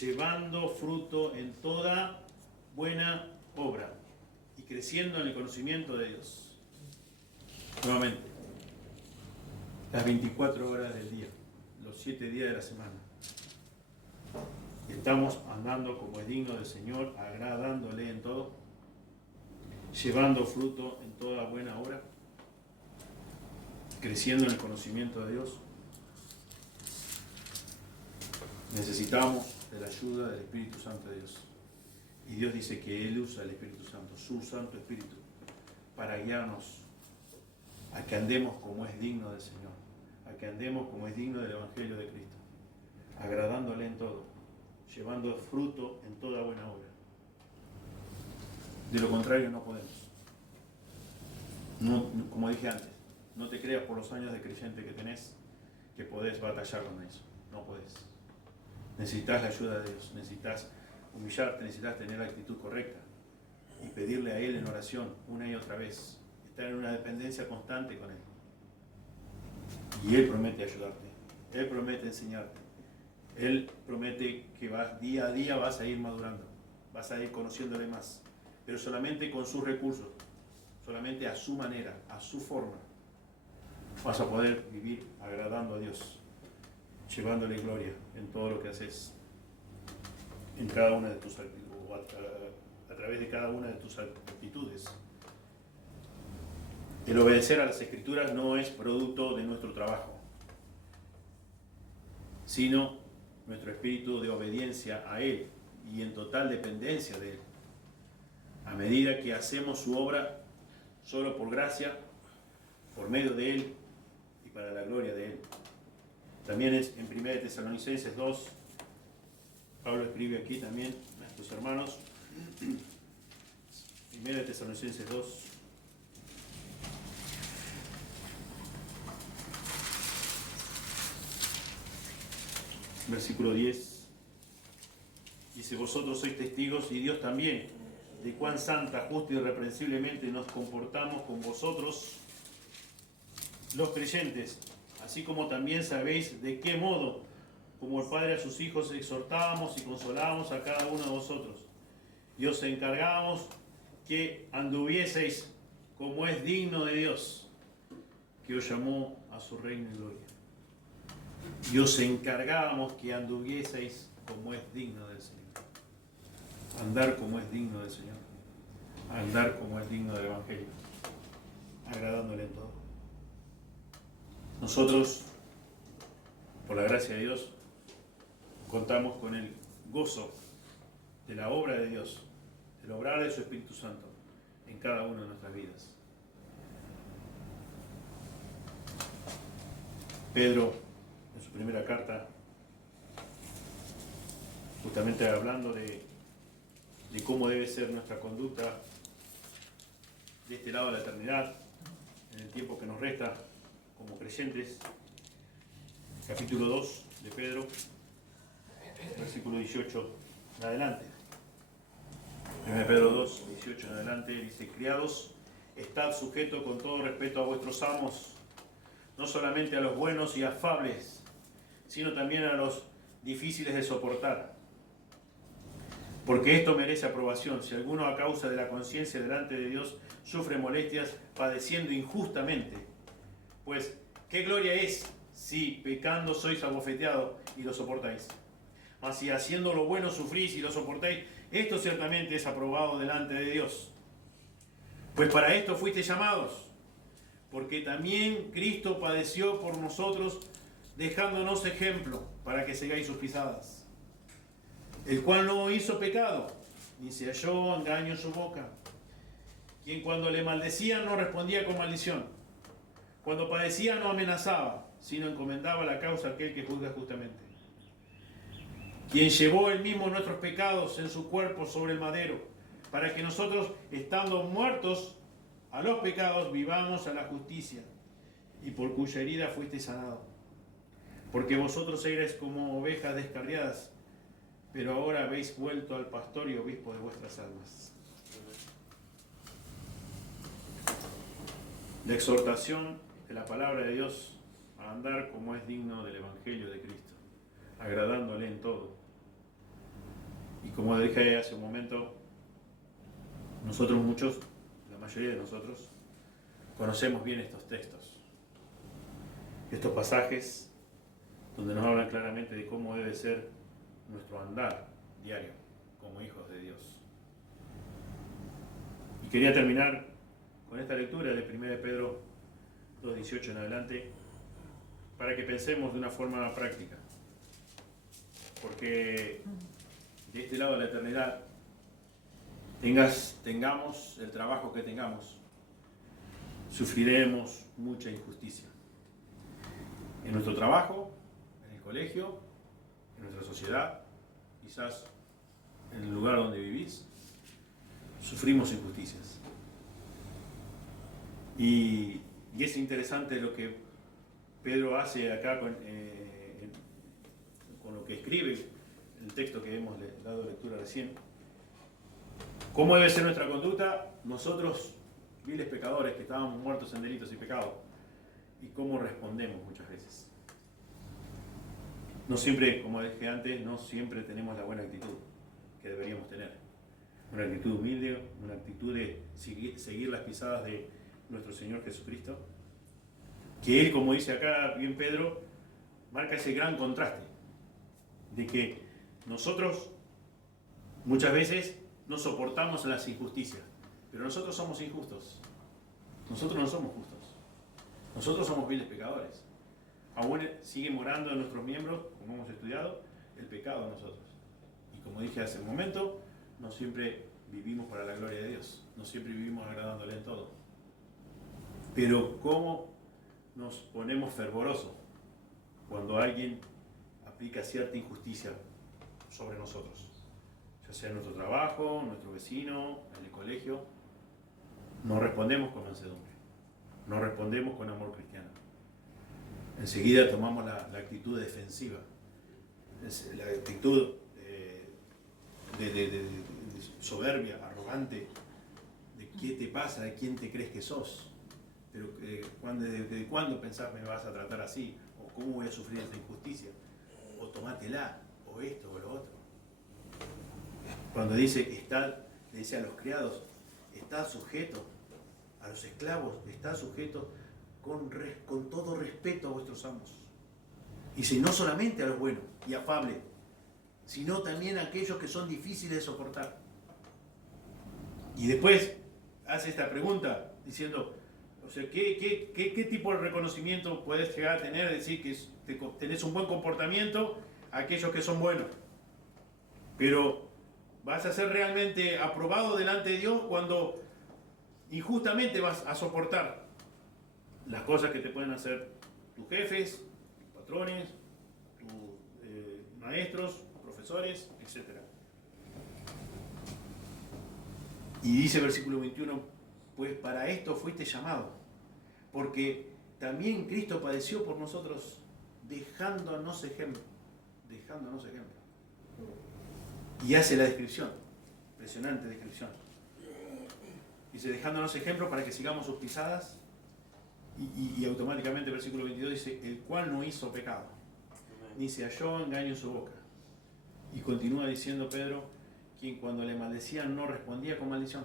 llevando fruto en toda buena obra y creciendo en el conocimiento de Dios. Nuevamente, las 24 horas del día, los 7 días de la semana. Estamos andando como es digno del Señor, agradándole en todo, llevando fruto en toda buena obra, creciendo en el conocimiento de Dios. Necesitamos de la ayuda del Espíritu Santo de Dios. Y Dios dice que Él usa el Espíritu Santo, su Santo Espíritu, para guiarnos a que andemos como es digno del Señor, a que andemos como es digno del Evangelio de Cristo, agradándole en todo, llevando fruto en toda buena obra. De lo contrario no podemos. No, como dije antes, no te creas por los años de creyente que tenés que podés batallar con eso. No podés. Necesitas la ayuda de Dios, necesitas humillarte, necesitas tener la actitud correcta y pedirle a Él en oración una y otra vez, estar en una dependencia constante con Él. Y Él promete ayudarte, Él promete enseñarte, Él promete que día a día vas a ir madurando, vas a ir conociéndole más, pero solamente con sus recursos, solamente a su manera, a su forma, vas a poder vivir agradando a Dios, llevándole gloria en todo lo que haces, en cada una de tus actitudes, a través de cada una de tus actitudes. El obedecer a las Escrituras no es producto de nuestro trabajo, sino nuestro espíritu de obediencia a Él y en total dependencia de Él. A medida que hacemos su obra solo por gracia, por medio de Él y para la gloria de Él. También es en 1 Tesalonicenses 2, Pablo escribe aquí también a nuestros hermanos, 1 Tesalonicenses 2, versículo 10, dice: vosotros sois testigos y Dios también, de cuán santa, justa y irreprensiblemente nos comportamos con vosotros, los creyentes, así como también sabéis de qué modo, como el Padre a sus hijos, exhortábamos y consolábamos a cada uno de vosotros, y os encargábamos que anduvieseis como es digno de Dios, que os llamó a su reino y gloria. Y os encargábamos que anduvieseis como es digno del Señor. Andar como es digno del Señor. Andar como es digno del Evangelio. Agradándole en todo. Nosotros, por la gracia de Dios, contamos con el gozo de la obra de Dios, del obrar de su Espíritu Santo en cada una de nuestras vidas. Pedro, en su primera carta, justamente hablando de cómo debe ser nuestra conducta de este lado de la eternidad, en el tiempo que nos resta como creyentes, capítulo 2 de Pedro, versículo 18 en adelante. 1 Pedro 2, 18 en adelante, dice: criados, estad sujetos con todo respeto a vuestros amos, no solamente a los buenos y afables, sino también a los difíciles de soportar. Porque esto merece aprobación, si alguno a causa de la conciencia delante de Dios sufre molestias padeciendo injustamente. Pues, ¿qué gloria es si pecando sois abofeteados y lo soportáis? Mas si haciendo lo bueno sufrís y lo soportáis, esto ciertamente es aprobado delante de Dios. Pues para esto fuisteis llamados, porque también Cristo padeció por nosotros, dejándonos ejemplo para que sigáis sus pisadas. El cual no hizo pecado, ni se halló engaño en su boca, quien cuando le maldecían no respondía con maldición, cuando padecía no amenazaba, sino encomendaba la causa a aquel que juzga justamente, quien llevó él mismo nuestros pecados en su cuerpo sobre el madero, para que nosotros, estando muertos a los pecados, vivamos a la justicia, y por cuya herida fuisteis sanados. Porque vosotros erais como ovejas descarriadas, pero ahora habéis vuelto al pastor y obispo de vuestras almas. La exhortación de la palabra de Dios a andar como es digno del Evangelio de Cristo, agradándole en todo. Y como dije hace un momento, nosotros muchos, la mayoría de nosotros, conocemos bien estos textos, estos pasajes donde nos hablan claramente de cómo debe ser nuestro andar diario como hijos de Dios. Y quería terminar con esta lectura de 1 Pedro 2:18 en adelante, para que pensemos de una forma práctica. Porque de este lado de la eternidad, tengamos el trabajo que tengamos, sufriremos mucha injusticia. En nuestro trabajo, en el colegio, en nuestra sociedad, quizás en el lugar donde vivís, sufrimos injusticias. Y es interesante lo que Pedro hace acá con lo que escribe el texto que hemos dado lectura recién. ¿Cómo debe ser nuestra conducta? Nosotros, viles pecadores que estábamos muertos en delitos y pecados, y cómo respondemos muchas veces. No siempre, como dije antes, no siempre tenemos la buena actitud que deberíamos tener. Una actitud humilde, una actitud de seguir las pisadas de nuestro Señor Jesucristo, que Él, como dice acá bien Pedro, marca ese gran contraste de que nosotros muchas veces no soportamos las injusticias, pero nosotros somos injustos. Nosotros no somos justos. Nosotros somos viles pecadores. Aún sigue morando en nuestros miembros, como hemos estudiado, el pecado en nosotros. Y como dije hace un momento, no siempre vivimos para la gloria de Dios. No siempre vivimos agradándole en todo. Pero ¿cómo nos ponemos fervorosos cuando alguien aplica cierta injusticia sobre nosotros? Ya sea en nuestro trabajo, en nuestro vecino, en el colegio. No respondemos con mansedumbre. No respondemos con amor cristiano. Enseguida tomamos la actitud defensiva. La actitud de soberbia, arrogante. ¿De qué te pasa? ¿De quién te crees que sos? Pero ¿desde cuándo pensás me vas a tratar así? ¿O cómo voy a sufrir esta injusticia? O tomátela, o esto, o lo otro. Cuando dice, le dice a los criados, está sujeto, a los esclavos, está sujeto con todo respeto a vuestros amos. Y si no solamente a los buenos y afables, sino también a aquellos que son difíciles de soportar. Y después hace esta pregunta diciendo, o sea, ¿qué tipo de reconocimiento puedes llegar a tener? Decir que tenés un buen comportamiento a aquellos que son buenos. Pero vas a ser realmente aprobado delante de Dios cuando injustamente vas a soportar las cosas que te pueden hacer tus jefes, tus patrones, tus maestros, profesores, etc. Y dice versículo 21, pues para esto fuiste llamado, porque también Cristo padeció por nosotros, dejándonos ejemplo. Y hace la descripción, impresionante descripción. Dice, dejándonos ejemplo para que sigamos sus pisadas, y automáticamente el versículo 22 dice, el cual no hizo pecado, ni se halló engaño en su boca. Y continúa diciendo Pedro, quien cuando le maldecían no respondía con maldición.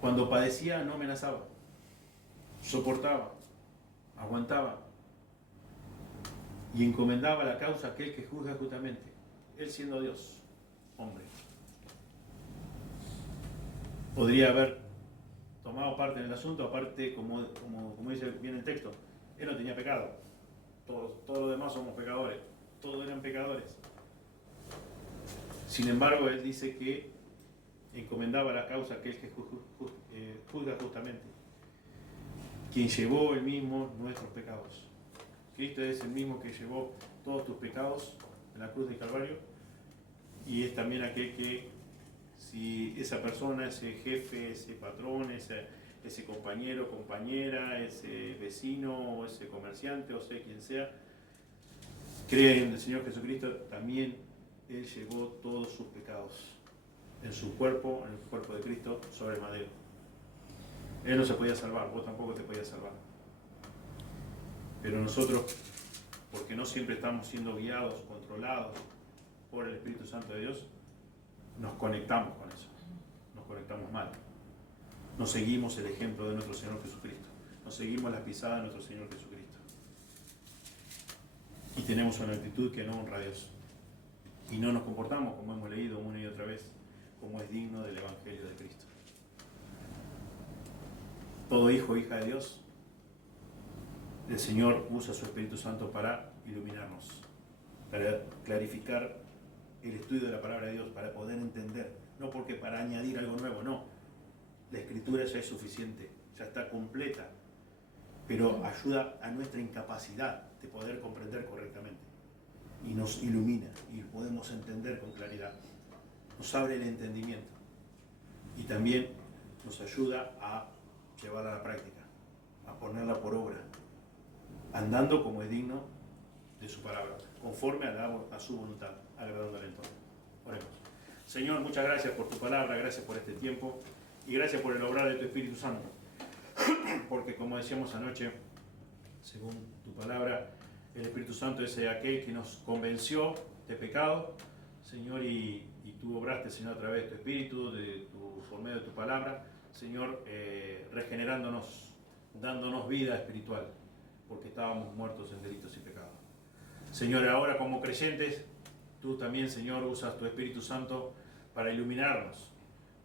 Cuando padecía no amenazaba, soportaba, aguantaba y encomendaba la causa a aquel que juzga justamente, él siendo Dios, hombre. Podría haber tomado parte en el asunto, aparte, como dice bien el texto, él no tenía pecado, todos los demás somos pecadores, todos eran pecadores. Sin embargo, él dice que encomendaba la causa a aquel que juzga justamente, quien llevó él mismo nuestros pecados. Cristo es el mismo que llevó todos tus pecados en la cruz del Calvario, y es también aquel que, si esa persona, ese jefe, ese patrón, ese compañero, compañera, ese vecino, o ese comerciante, o sea quien sea, cree en el Señor Jesucristo, también Él llevó todos sus pecados en su cuerpo, en el cuerpo de Cristo, sobre el madero. Él no se podía salvar, vos tampoco te podías salvar. Pero nosotros, porque no siempre estamos siendo guiados, controlados por el Espíritu Santo de Dios, nos conectamos con eso, nos conectamos mal. No seguimos el ejemplo de nuestro Señor Jesucristo, no seguimos las pisadas de nuestro Señor Jesucristo. y tenemos una actitud que no honra a Dios. Y no nos comportamos, como hemos leído una y otra vez, como es digno del Evangelio de Cristo. Todo hijo o hija de Dios, el Señor usa su Espíritu Santo para iluminarnos, para clarificar el estudio de la palabra de Dios, para poder entender, no porque para añadir algo nuevo, no. La Escritura ya es suficiente, ya está completa, pero ayuda a nuestra incapacidad de poder comprender correctamente. Y nos ilumina y podemos entender con claridad. Nos abre el entendimiento y también nos ayuda a llevarla a la práctica, a ponerla por obra, andando como es digno de su palabra, conforme a su voluntad, agradándole en todo. Oremos. Señor, muchas gracias por tu palabra, gracias por este tiempo y gracias por el obrar de tu Espíritu Santo. Porque como decíamos anoche, según tu palabra, el Espíritu Santo es aquel que nos convenció de pecado, Señor, y tú obraste, Señor, a través de tu Espíritu, por medio de tu palabra, Señor, regenerándonos, dándonos vida espiritual, porque estábamos muertos en delitos y pecados. Señor, ahora como creyentes, tú también, Señor, usas tu Espíritu Santo para iluminarnos,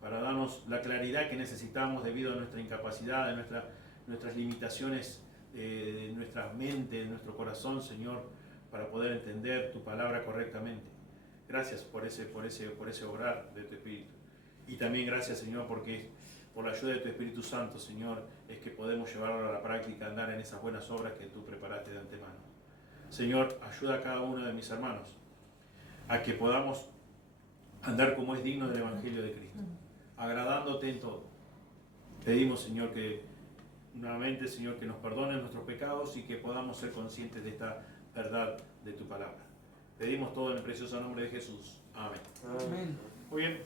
para darnos la claridad que necesitamos debido a nuestra incapacidad, de nuestras limitaciones, de nuestra mente, de nuestro corazón, Señor, para poder entender tu palabra correctamente. Gracias por ese obrar de tu Espíritu. Y también gracias, Señor, porque por la ayuda de tu Espíritu Santo, Señor, es que podemos llevarlo a la práctica, andar en esas buenas obras que tú preparaste de antemano. Señor, ayuda a cada uno de mis hermanos a que podamos andar como es digno del Evangelio de Cristo, agradándote en todo. Pedimos, Señor, que nuevamente, Señor, que nos perdones nuestros pecados y que podamos ser conscientes de esta verdad de tu palabra. Pedimos todo en el precioso nombre de Jesús. Amén. Amén. Muy bien.